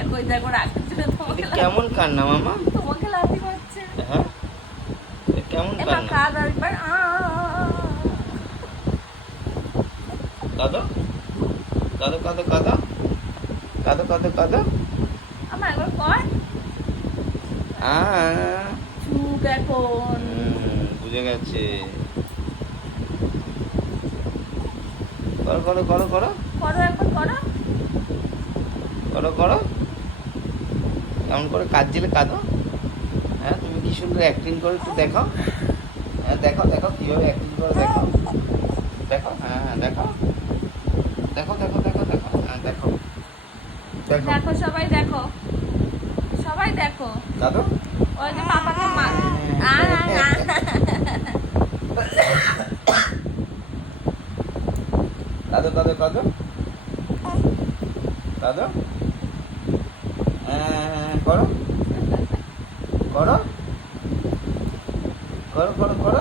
দেখো দেখো রাখতে তোমাকে কেমন কান্না মামা? তোমাকে লাথি মারছে। হ্যাঁ কেমন এবার কান্না? কাঁদ একবার কাঁদো কাঁদো কাঁদো কাঁদো কাঁদো কাঁদো কাঁদো আমার একবার কর চুপ এখন বুঝে গেছে। করো করো করো করো করো এখন করো করো করো কেমন করে কাঁদছিলে কাঁদো। হ্যাঁ তুমি কি সুন্দর অ্যাক্টিং করে একটু দেখো। হ্যাঁ দেখো দেখো কীভাবে অ্যাক্টিং করে দেখো দেখো। হ্যাঁ হ্যাঁ দেখো দেখো দেখো দেখো দেখো হ্যাঁ দেখো দেখো দেখো সবাই দেখো সবাই দেখো কাঁদো ওই যে পাপাকে মার কাঁদো কাঁদো কাঁদো কাঁদো হ্যাঁ করো করো করো করো করো